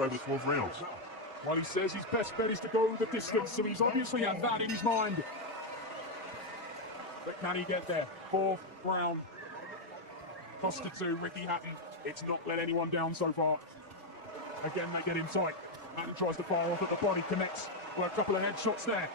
over the 12 rounds. Well, he says his best bet is to go the distance, so he's obviously had that in his mind. But can he get there? Fourth round. Kostya Tszyu, Ricky Hatton. It's not let anyone down so far. Again, they get inside. Hatton tries to fire off at the body, connects with a couple of headshots there.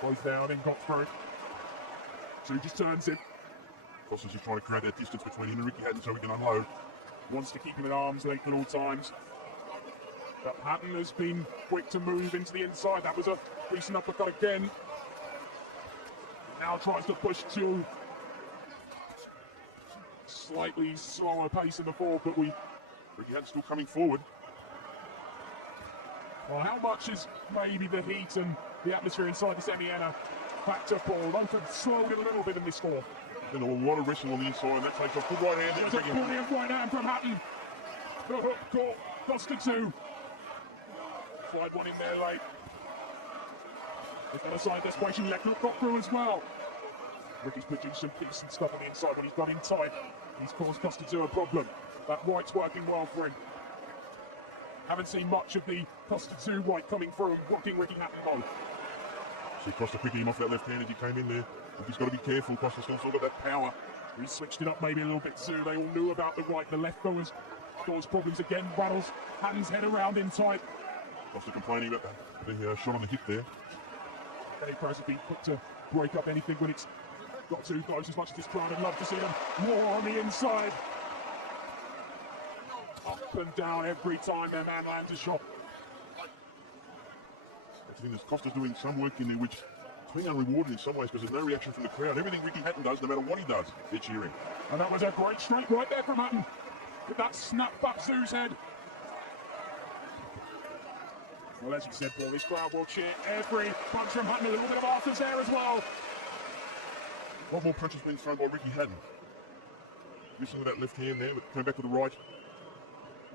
Goes down and got through. Tszyu just turns him. Kostya's just trying to create that distance between him and Ricky Hatton so he can unload. Wants to keep him at arm's length at all times. But Hatton has been quick to move into the inside. That was a recent uppercut again. Now tries to push Tszyu. Slightly slower pace in the fourth, but Ricky Hatton's still coming forward. Well, how much is maybe the heat and the atmosphere inside the semi-ana factor, Paul? Both have slowed it a little bit in this fourth. There's a lot of wrestling on the inside, and that takes off good right hand. There's a brilliant right hand from Hatton. The hook caught Kostya Tszyu. Slide one in there late. They've got a side desperation leg hook got through as well. Ricky's pitching some decent stuff on the inside. When he's got inside, he's caused Kostya Tszyu a problem. That right's working well for him. Haven't seen much of the Kostya Tszyu right coming through and blocking Ricky Hatton though. See Kostya picking him off that left hand as he came in there. He's got to be careful. Kostya's still got that power. He switched it up maybe a little bit too. They all knew about the right. The left though has caused problems again. Rattles Hatton's head around in tight. Kostya complaining about the shot on the hip there. Any pros have been quick to break up anything when it's got too close, as much as this crowd would love to see them more on the inside. Up and down every time their man lands a shot. I think Kostya's doing some work in there which is being unrewarded in some ways because there's no reaction from the crowd. Everything Ricky Hatton does, no matter what he does, they're cheering. And that was a great strike right there from Hatton. With that snap back Tszyu's head. Well, as you said, Paul, this crowd will cheer every punch from Hatton. A little bit of afters there as well. One more punch has been thrown by Ricky Hatton. Listen to that left hand there, but coming back to the right.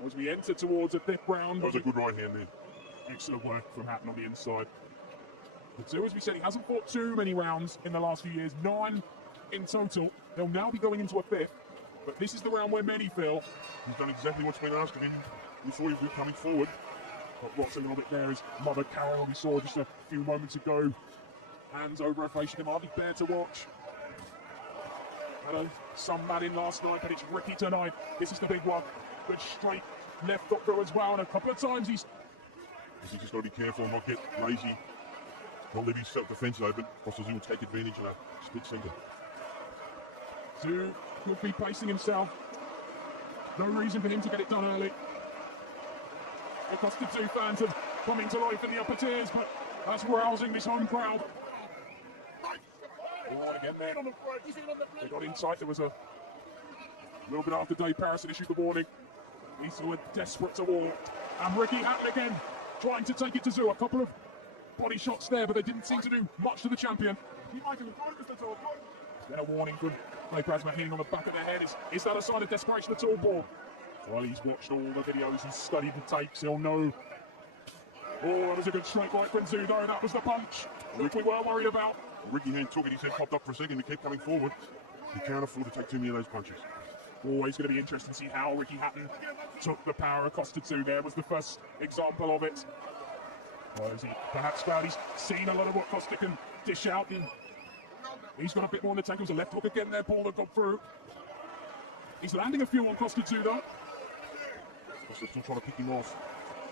As we enter towards the fifth round. That was a good right hand there. Excellent work from Hatton on the inside. But Tszyu, as we said, he hasn't fought too many rounds in the last few years. 9 in total. They'll now be going into a fifth. But this is the round where many feel he's done exactly what's been asked of him. We thought he would be coming forward. But rocks a little bit there is Mother Carol, we saw just a few moments ago. Hands over her face, she can hardly bear to watch. Had some mad in last night, but it's Ricky tonight. This is the big one. Good straight left hook through as well, and a couple of times he's just got to be careful and not get lazy. Not leave his self-defense open. Kostya Tszyu will take advantage in a split second. Tszyu could be pacing himself. No reason for him to get it done early. The Kostya Tszyu fans have coming to life in the upper tiers, but that's rousing this home crowd. Oh, again there. They got inside. There was a little bit after Dave Paris had issued the warning. He's still desperate to war. And Ricky Hatton again trying to take it to Tszyu. A couple of body shots there, but they didn't seem to do much to the champion. Then a warning from Dave Paris about hitting on the back of the head. Is that a sign of desperation at all, Paul? Well, he's watched all the videos, he's studied the tapes, he'll know. Oh, that was a good straight right from Tszyu, though. That was the punch that we were worried about. Ricky Hatton took it, his head popped up for a second, he kept coming forward. He can't afford to take too many of those punches. Always going to be interesting to see how Ricky Hatton took the power of Kostya Tszyu. There was the first example of it. Well, is he perhaps found he's seen a lot of what Kostya can dish out, and he's got a bit more in the tank. It was a left hook again there, Paul, that got through. He's landing a few on Kostya Tszyu, though. Kostya's still trying to pick him off.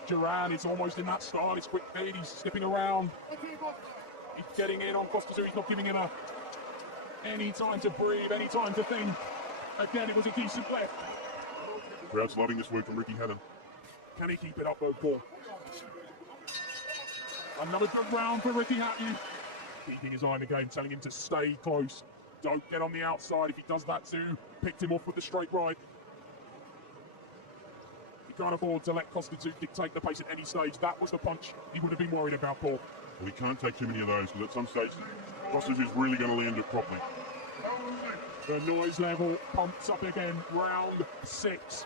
Duran is almost in that style. He's quick feet, he's slipping around. He's getting in on Kostya Tszyu. He's not giving him any time to breathe, any time to think. Again, it was a decent left. Crowd's loving this work from Ricky Hatton. Can he keep it up, though, Paul? Another good round for Ricky Hatton. Keeping his eye on the game, telling him to stay close. Don't get on the outside. If he does that too, picked him off with the straight right. He can't afford to let Kostya Tszyu dictate the pace at any stage. That was the punch he would have been worried about, Paul. Well, he can't take too many of those, because at some stage, Kostya Tszyu is really going to land it properly. The noise level pumps up again. Round 6.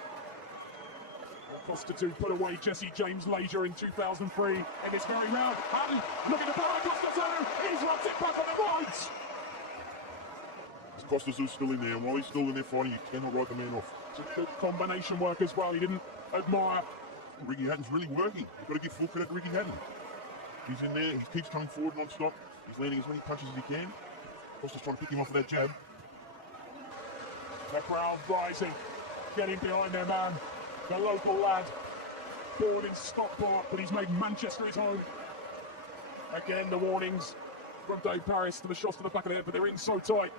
Kostya Tszyu put away Jesse James Lazier in 2003 in this very round. Hatton looking to power Kostya Tszyu. He's wrapped it back on the right. Kostya Tszyu still in there, and while he's still in there fighting, you cannot write the man off. Some good combination work as well. He didn't admire. Ricky Hatton's really working. You've got to give full credit to Ricky Hatton. He's in there, he keeps coming forward non-stop. He's landing as many punches as he can. Kostya's trying to pick him off with that jab. The crowd rising, getting behind their man. The local lad, born in Stockport, but he's made Manchester his home. Again, the warnings from Dave Paris to the shots to the back of the head, but they're in so tight.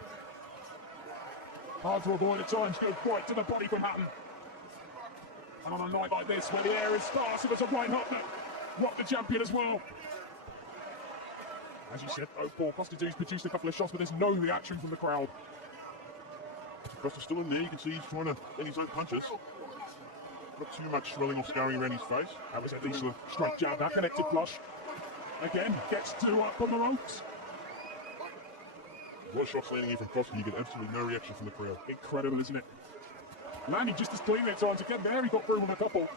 Hard to avoid at times, good right to the body from Hatton. And on a night like this, where the air is sparse, if it's a white hot, rock the champion as well. As you said, Paul Kostya Tszyu produced a couple of shots, but there's no reaction from the crowd. Kostya's still in there, you can see he's trying to land his own punches. Not too much swelling or scarring around his face. That was a decent straight jab, that connected flush. Again, gets two up on the ropes. A lot of shots landing here from Kostya, you get absolutely no reaction from the crowd. Incredible, isn't it? Landing just as cleanly at times. Again, there he got through with a couple.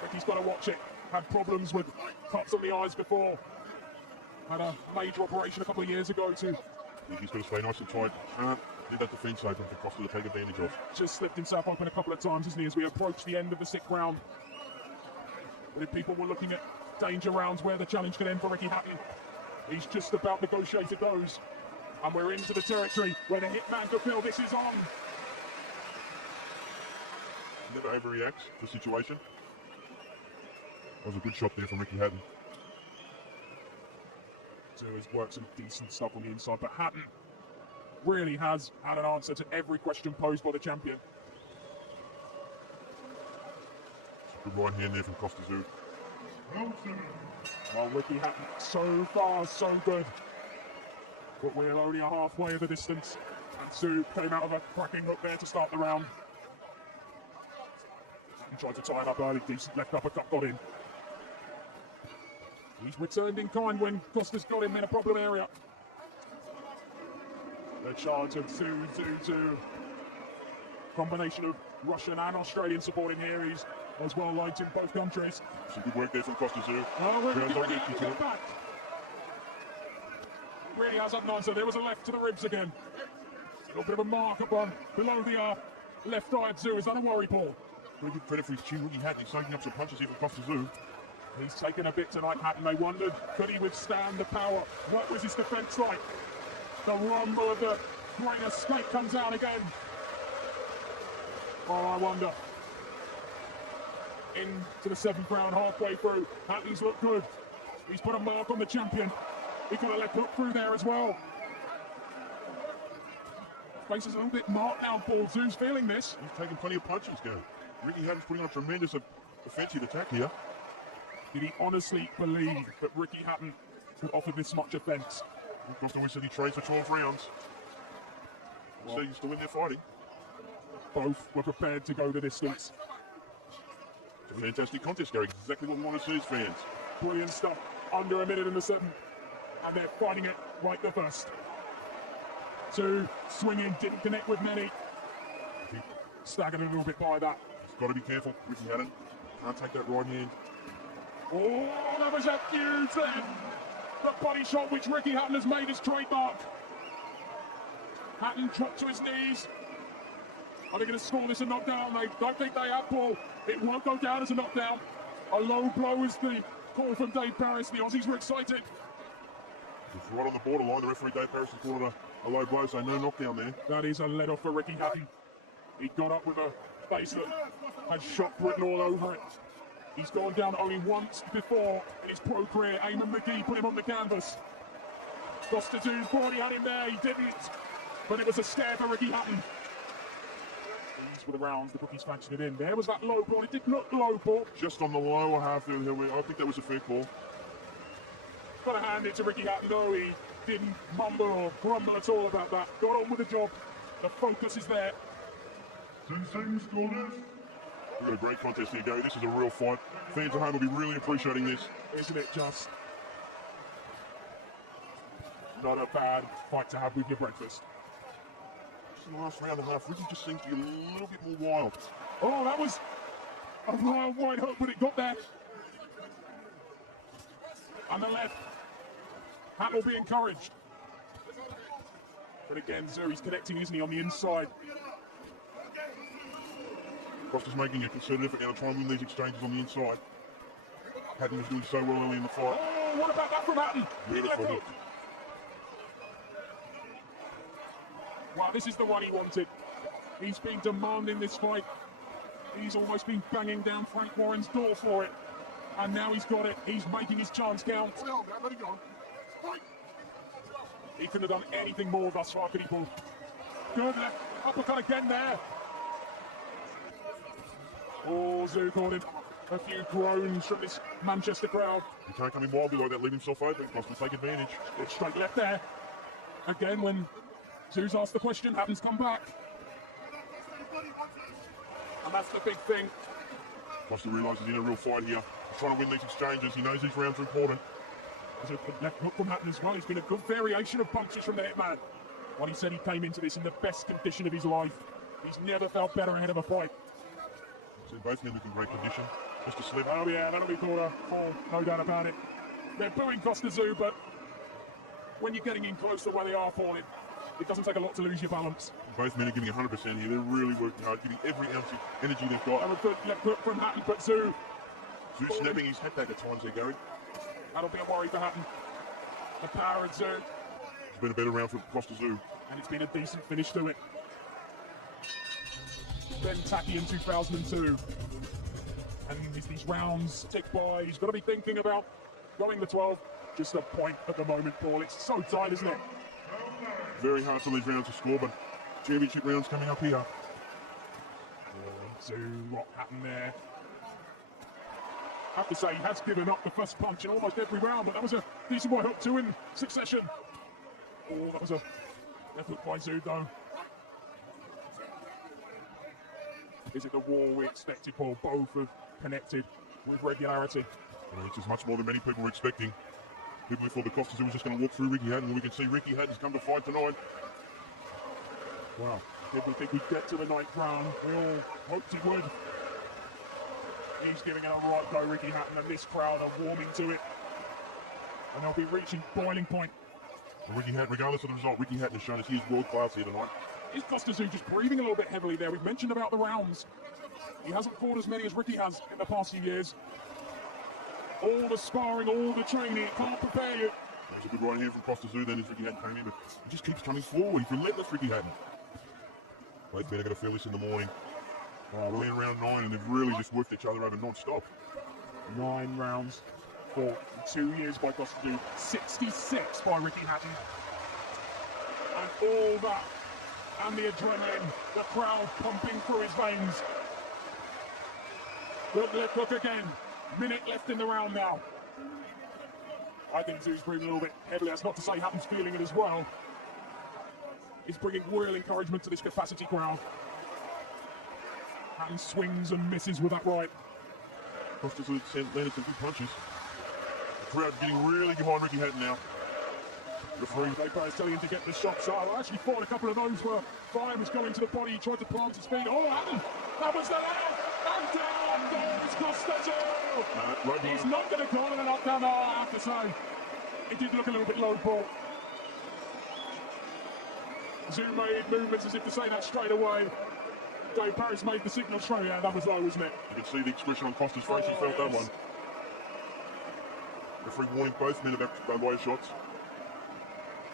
But he's got to watch it. Had problems with cuts on the eyes before. Had a major operation a couple of years ago too. He's got to stay nice and tight. Can't leave that defence open for Kostya to take advantage of. Just slipped himself open a couple of times, isn't he, as we approach the end of the 6th round. But if people were looking at danger rounds where the challenge could end for Ricky Hatton, he's just about negotiated those. And we're into the territory where the hitman could feel this is on. Never overreacts to the situation. That was a good shot there from Ricky Hatton. Tszyu has worked some decent stuff on the inside, but Hatton really has had an answer to every question posed by the champion. Good right hand there from Kostya Tszyu. Well, Ricky Hatton, so far, so good. But we're only a halfway of the distance. And Tszyu came out of a cracking hook there to start the round. He tried to tie it up early, decent left uppercut got in. He's returned in kind when Kostya's got him in a problem area. The charge of Tszyu. Combination of Russian and Australian support in here. He's as well liked in both countries. Some good work there from Kostya Tszyu. Oh, Ricky back. Really has had an answer. There was a left to the ribs again. A little bit of a mark upon below the left eye of Tszyu. Is that a worry, Paul? Really good credit for his chin. Ricky Hatton, he's soaking up some punches here from Kostya Tszyu. He's taken a bit tonight, Hatton. They wondered, could he withstand the power? What was his defence like? The rumble of the great escape comes out again. Oh, I wonder. Into the 7th round, halfway through. Hatton's looked good. He's put a mark on the champion. He got a left hook through there as well. Face is a little bit marked now, Paul. Tszyu's feeling this. He's taking plenty of punches, go. Ricky Hatton's putting on a tremendous defensive attack here. Did he honestly believe that Ricky Hatton could offer this much offence? Kostya always said he trains for 12 rounds. So he's still in there fighting. Both were prepared to go the distance. It's a fantastic contest, Gary. Exactly what we want to see as fans. Brilliant stuff. Under a minute in the 7th. And they're fighting it right the first. Tszyu swinging, didn't connect with many. Staggered a little bit by that. He's got to be careful, Ricky Hatton. Can't take that right hand. Oh, that was a huge then. The body shot which Ricky Hatton has made his trademark. Hatton dropped to his knees. Are they going to score this a knockdown? They don't think they have, Paul. It won't go down as a knockdown. A low blow is the call from Dave Paris. The Aussies were excited. It's right on the borderline. The referee Dave Paris has called it a low blow, so no knockdown there. That is a let off for Ricky Hatton. He got up with a face that had shot written all over it. He's gone down only once before in his pro career. Eamon McGee put him on the canvas. Kostya Tszyu thought he had him there, he didn't. But it was a scare for Ricky Hatton. These were the rounds the bookies fancied it in. There was that low ball. It did look low, Paul. Just on the lower half of the hill. I think that was a fair call. Got to hand it to Ricky Hatton, though. He didn't mumble or grumble at all about that. Got on with the job. The focus is there. 10 seconds, corners. We've got a great contest here, Gary. This is a real fight. Fans at home will be really appreciating this. Isn't it just? Not a bad fight to have with your breakfast. Just in the last round and a half, Ricky just seems to be a little bit more wild. Oh, that was a wild wide hook, but it got there. And the left. Hatton will be encouraged. But again, Tszyu, he's connecting, isn't he, on the inside. Kosta's making a concerted effort now to try and win these exchanges on the inside. Hatton was doing so well early in the fight. Oh, what about that from Hatton? Beautiful hook. Wow, this is the one he wanted. He's been demanding this fight. He's almost been banging down Frank Warren's door for it. And now he's got it. He's making his chance count. Let it go. He couldn't have done anything more thus far, could he, Paul? Good left uppercut again there. Oh, Tszyu caught him. A few groans from this Manchester crowd. He can't come in wildly like that, leave himself open. Kosta take advantage. Good straight left there. Again, when Tszyu's asked the question, Hatton's come back. And that's the big thing. Kosta realises he's in a real fight here. He's trying to win these exchanges. He knows these rounds are important. There's a good left hook from Hatton as well. It's been a good variation of punches from the hitman. Well, he said he came into this in the best condition of his life. He's never felt better ahead of a fight. So both men look in great condition. Just a slip. Oh yeah, that'll be called a fall, no doubt about it. They're booing Kostya Tszyu, but when you're getting in close the way they are, Paul, it doesn't take a lot to lose your balance. Both men are giving 100% here. They're really working hard, giving every ounce of energy they've got. And a good left hook from Hatton, but Tszyu snapping his head back at times there, Gary. That'll be a worry for Hatton. The power of Tszyu. It's been a better round for Kostya Tszyu. And it's been a decent finish to it. Ben tacky in 2002. And as these rounds tick by, he's got to be thinking about going the 12. Just a point at the moment, Paul. It's so tight, isn't it? Very hard for these rounds to score, but championship rounds coming up here. Tszyu, what happened there? I have to say, he has given up the first punch in almost every round, but that was a decent right hook, 2 in succession. Oh, that was a left hook by Tszyu, though. Is it the war we expected, Paul? Both have connected with regularity. It's as much more than many people were expecting. People thought the Kostya Tszyu was just going to walk through Ricky Hatton, and we can see Ricky Hatton's come to fight tonight. Wow. Did we think we'd get to the 9th round? We all hoped he would. He's giving it a right go, Ricky Hatton, and this crowd are warming to it. And they'll be reaching boiling point. And Ricky Hatton, regardless of the result, Ricky Hatton has shown us he is world class here tonight. Is Kostya Tszyu just breathing a little bit heavily there? We've mentioned about the rounds. He hasn't fought as many as Ricky has in the past few years. All the sparring, all the training, it can't prepare you. There's a good right here from Kostya Tszyu then as Ricky Hatton came in, but he just keeps coming forward. He's relentless, Ricky Hatton. Both men are going to feel this in the morning. We're in round 9 and they've really just worked each other over non-stop. 9 rounds fought in 2 years by Kostya Tszyu, 66 by Ricky Hatton. And all that, and the adrenaline, the crowd pumping through his veins. Look again. Minute left in the round now. I think Tszyu's breathing a little bit heavily. That's not to say Hatton's feeling it as well. He's bringing real encouragement to this capacity crowd. Hatton swings and misses with that right. Kostya Tszyu landed some good punches. The crowd getting really behind Ricky Hatton now. Referee is telling him to get the shots. I actually thought a couple of those where fire was going to the body. He tried to plant his feet. Oh, Hatton! That was the nail! And down goes Kostya Tszyu! He's not going to call it a knockdown, I have to say. It did look a little bit low, Paul. Tszyu made movements as if to say that straight away. Dave Paris made the signal straight. Yeah, that was low, wasn't it? You can see the expression on Kostya's face. He felt that one. Referee warning both men about way shots.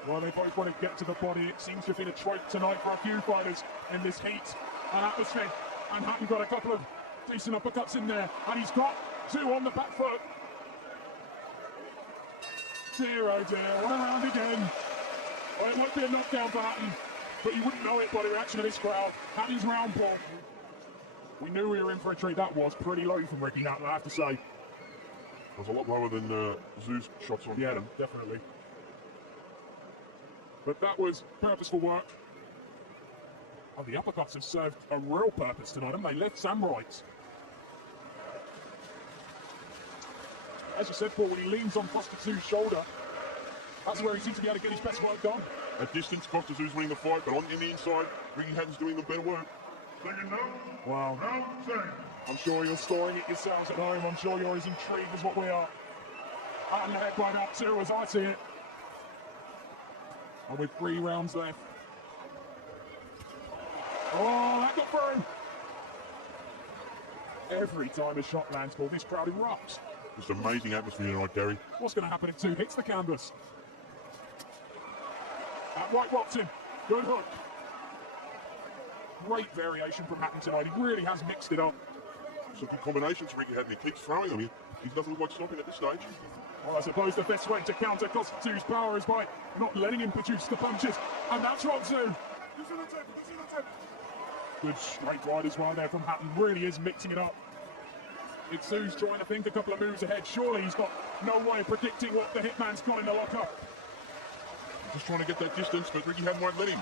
Well, they both want to get to the body. It seems to have been a trope tonight for a few fighters in this heat and atmosphere. And Hatton got a couple of decent uppercuts in there. And he's got Tszyu on the back foot. Dear, oh dear, what a round again. Well, it might be a knockdown for Hatton, but you wouldn't know it by the reaction of this crowd. Hatton's round, Paul. We knew we were in for a treat. That was pretty low from Ricky Hatton, I have to say. It was a lot lower than Tszyu's shots on Hatton. Definitely. But that was purposeful work. Oh, the uppercuts have served a real purpose tonight, haven't they? Lefts and rights. As you said, Paul, when he leans on Kostya Tszyu's shoulder, that's where he seems to be able to get his best work done. At distance, Kostya Tszyu's winning the fight, but in the inside, Ricky Hatton's doing the better work. Wow. I'm sure you're scoring it yourselves at home. I'm sure you're as intrigued as what we are. And the head right up too, as I see it. And with 3 rounds left. Oh, that got through. Every time a shot lands, Paul, this crowd erupts. Just amazing atmosphere tonight, Gary. What's going to happen if Tszyu hits the canvas? Right, Watson. Good hook. Great variation from Hatton tonight. He really has mixed it up. Some good combinations Ricky Hatton. He keeps throwing them. He doesn't look like stopping at this stage. Well, I suppose the best way to counter Kostya Tszyu's power is by not letting him produce the punches. And that's what Tszyu. Good straight right as well there from Hatton. Really is mixing it up. If Tszyu's trying to think a couple of moves ahead, surely he's got no way of predicting what the hitman's got in the locker. Just trying to get that distance, but Ricky Hatton won't let him.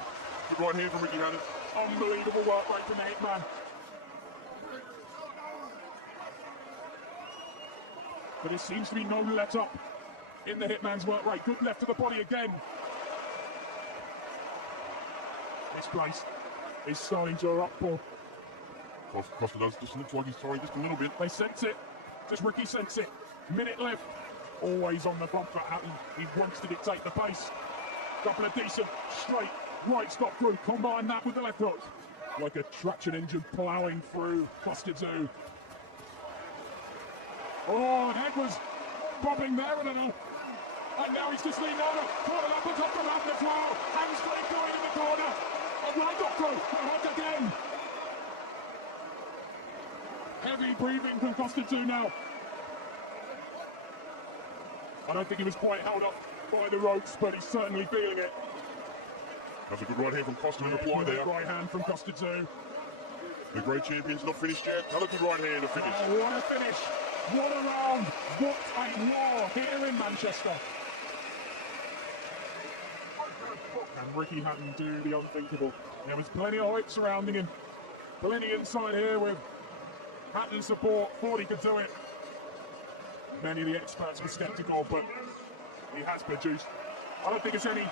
Good right hand from Ricky Hatton. Unbelievable work rate from the hitman. But there seems to be no let up in the hitman's work rate. Good left to the body again. This place is starting to erupt, Paul. Kostya does just looks like he's throwing just a little bit. They sense it. Just Ricky sense it. Minute left. Always on the front foot, Hatton. He wants to dictate the pace. Couple of decent straight right stop through. Combine that with the left hook. Like a traction engine ploughing through Kostya Tszyu. Oh, the head was bobbing there a little. And now he's just leaned over. Caught an uppercut from Hatton as well. Hands straight going in the corner. A right up through. The hook again. Heavy breathing from Kostya Tszyu now. I don't think he was quite held up by the ropes, but he's certainly feeling it. That's a good right hand from Kostya in reply there. Right hand from Kostya Tszyu. The great champion's not finished yet. Another good right hand to finish. Oh, what a finish. What a round. What a war here in Manchester. And Ricky Hatton do the unthinkable. There was plenty of hype surrounding him. Plenty inside here with Hatton's support. Thought he could do it. Many of the experts were sceptical, but he has produced. I don't think it's any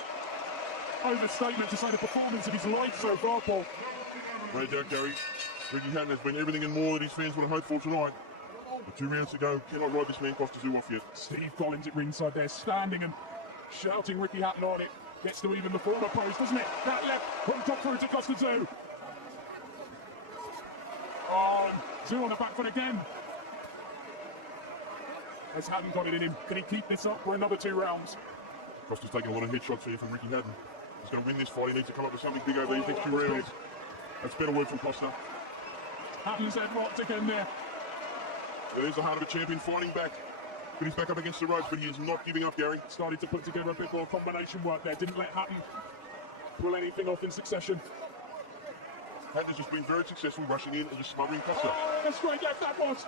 overstatement to say the performance of his life so far, Paul. No doubt, Gary. Ricky Hatton has been everything and more that his fans would have hoped for tonight. But 2 rounds to go, cannot ride this man Kostya Tszyu off yet. Steve Collins at ringside there, standing and shouting Ricky Hatton on it. Gets to even the former pose, doesn't it? That left hooked up through to Kostya Tszyu. Oh, and Tszyu on the back foot again. Has Hatton got it in him? Can he keep this up for another 2 rounds? Kostya's taking a lot of headshots here from Ricky Hatton. He's going to win this fight. He needs to come up with something big over these next 2 rounds. That's better word from Kostya. Hatton's head locked again there. There's the heart of a champion fighting back. But he's back up against the ropes, but he is not giving up, Gary. Started to put together a bit more combination work there. Didn't let Hatton pull anything off in succession. Hatton's just been very successful rushing in and just smothering Kostya. Oh, a straight left that was.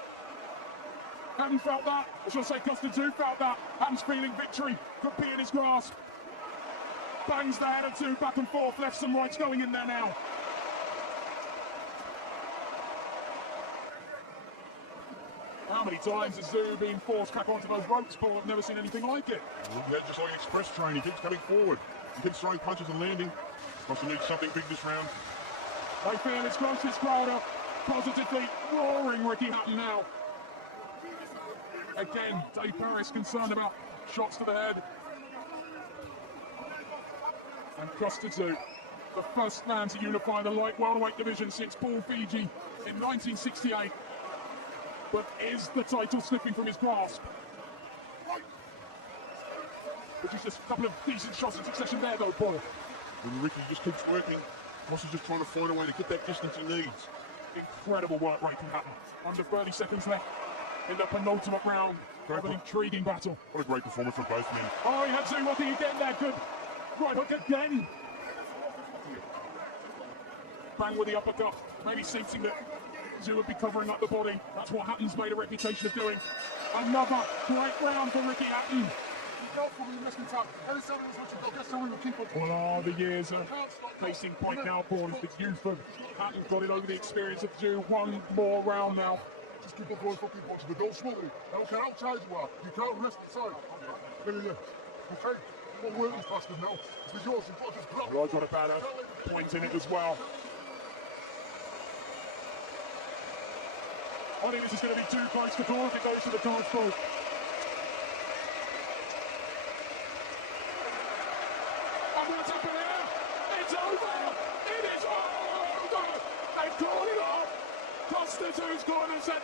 Hatton felt that. I should say Kostya Tszyu felt that. Hatton's feeling victory. Could be in his grasp. Bangs the head of Tszyu back and forth. Lefts and rights going in there now. How many times has Tszyu been forced back onto those ropes, Paul? I've never seen anything like it. Yeah, just like an express train, he keeps coming forward. He keeps throwing punches and landing. Kostya needs something big this round. They feel it's close, this crowd up. Positively roaring Ricky Hatton now. Again, Dave Paris concerned about shots to the head. And Kostya Tszyu, the first man to unify the light welterweight division since Paul Fiji in 1968. But is the title slipping from his grasp? Which is just a couple of decent shots in succession there though, Paul. When Ricky just keeps working, Kostya's just trying to find a way to get that distance he needs. Incredible work rate from Hatton. Under 30 seconds left in the penultimate round of an intriguing battle. What a great performance from both men. Oh, he had Tszyu working again there. Good. Right hook again. Bang with the uppercut. Maybe sensing that Tszyu would be covering up the body. That's what Hatton's made a reputation of doing. Another great round for Ricky Hatton. Well, the years are facing point now, Paul. The youth of Hatton got it over the experience of Tszyu. One more round now. Just keep on going for people, but don't slow it. I don't care how tired you are. You can't rest inside. Okay? What work is bastard now? It's yours. You've got to just grab. Well, I've got about a point in it as well. I think this is going to be too close to call if it goes to the dance floor. And what's happened here? It's over! It is over! They've called it off! Kostya Tszyu has gone and said